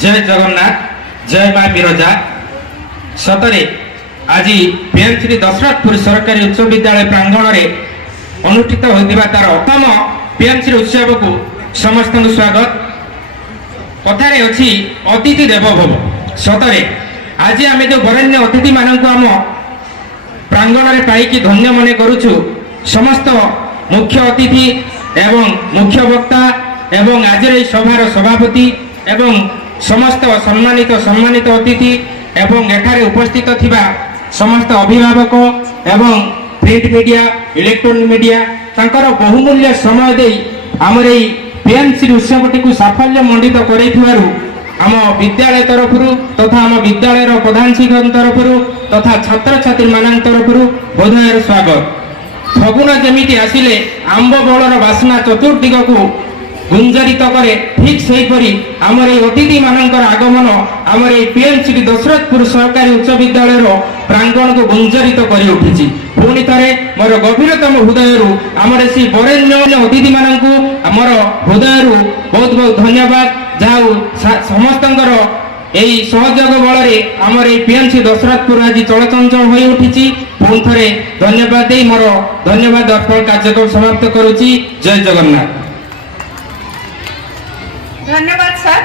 जय जगन्नाथ जय माँ बिरजा सतरे आज पीएम श्री दशरथपुर सरकारी उच्च विद्यालय प्रांगण में अनुष्ठित होता तार प्रथम पीएम श्री उत्सव को समस्त स्वागत कथार अच्छी अतिथि देव भव सतरे आज आम जो बरेण्य अतिथि मानक आम प्रांगण में पाई धन्य मन करुचु समस्त मुख्य अतिथि एवं मुख्य वक्ता एवं आज सभार सभापति एवं समस्त सम्मानित अतिथि एवं एठारे उपस्थित थिबा समस्त अभिभावक एवं प्रिंट मीडिया इलेक्ट्रोनिक मीडिया तांकर बहुमूल्य समय दे आमर पीएमसी उत्सवटी को साफल्य मंडित कर आम विद्यालय तरफ तथा आम विद्यालय प्रधान शिक्षक तरफ तथा छात्र छात्री मान तरफ बोधयर स्वागत फगुण जमीती आसिले आंब बलर बासना चतुर्दिग को गुंजरित करे ठीक सेहीपरि आमर अतिथि मानकर आगमन आमर पीएमसी दशरथपुर सरकारी उच्च विद्यालय प्रांगण को गुंजरित कर उठी पुणी थे मोर गभीरतम हृदय आमर से बरेण्य अतिथि मानक आमर हृदय बहुत बहुत धन्यवाद जहाँ समस्त यही सहयोग बल आमर पीएमसी दशरथपुर आज चलचंचल हो उठी पुणी थे धन्यवाद दे मोर धन्यवाद अर्पण कार्यक्रम समाप्त करुच्ची जय जगन्नाथ। धन्यवाद सर।